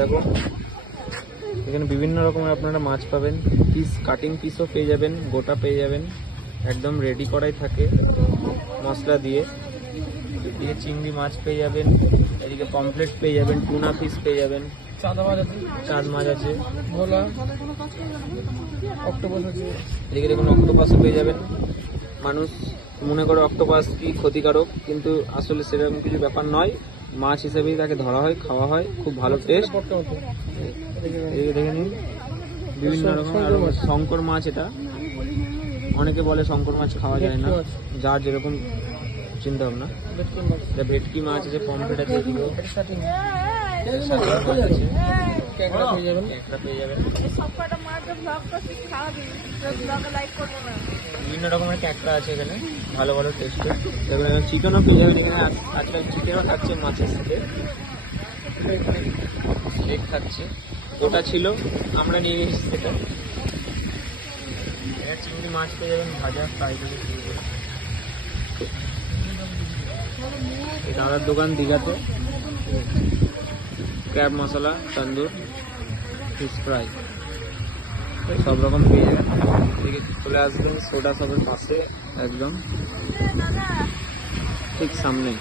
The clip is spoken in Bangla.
দেখো এখানে বিভিন্ন রকমের আপনারা মাছ পাবেন, পিস কাটিং পিসও পেয়ে যাবেন, গোটা পেয়ে যাবেন, একদম রেডি করাই থাকে মশলা দিয়ে। এদিকে চিংড়ি মাছ পেয়ে যাবেন, এদিকে পমফ্লেট পেয়ে যাবেন, টুনা ফিশ পেয়ে যাবেন, চাঁদ মাছ আছে, ভোলা, অক্টোপাস আছে, এদিকে দেখুন অক্টোপাসও পেয়ে যাবেন। মানুষ মনে করে অক্টোপাস কি ক্ষতিকারক, কিন্তু আসলে সেরকম কিছু ব্যাপার নয়, মাছ হিসেবেই তাকে ধরা হয়, খাওয়া হয়, খুব ভালো টেস্ট। এদিকে দেখে নিন বিভিন্ন রকম শঙ্কর মাছ, এটা অনেকে বলে শঙ্কর মাছ খাওয়া যায় না, যার যেরকম চিন্তা ভাবনা। এটা ভেটকি মাছ আছে, পমফ্লেট আছে, এদিকেও ক্যাঁকড়া পেয়ে যাবেন, বিভিন্ন রকমের ক্যাঁকড়া আছে এখানে, ভালো ভালো টেস্টে। দেখুন এখানে চিকেনও পেয়ে যাবেন, এখানে আজকাল চিকেনও থাকছে মাছের সাথে, লেগ থাকছে, ওটা ছিল আমরা নিয়ে গেছি সেটা। এখানে চিংড়ি মাছ পেয়ে যাবেন ভাজা, ফ্রাই করে। এই দাদার দোকান দীঘাতে, ক্র্যাব মশলা, তন্দুর, ফিশ ফ্রাই সব রকম পেয়ে যাবেন। এদিকে চলে আসবেন সোডা শপের পাশে, একদম ঠিক সামনে।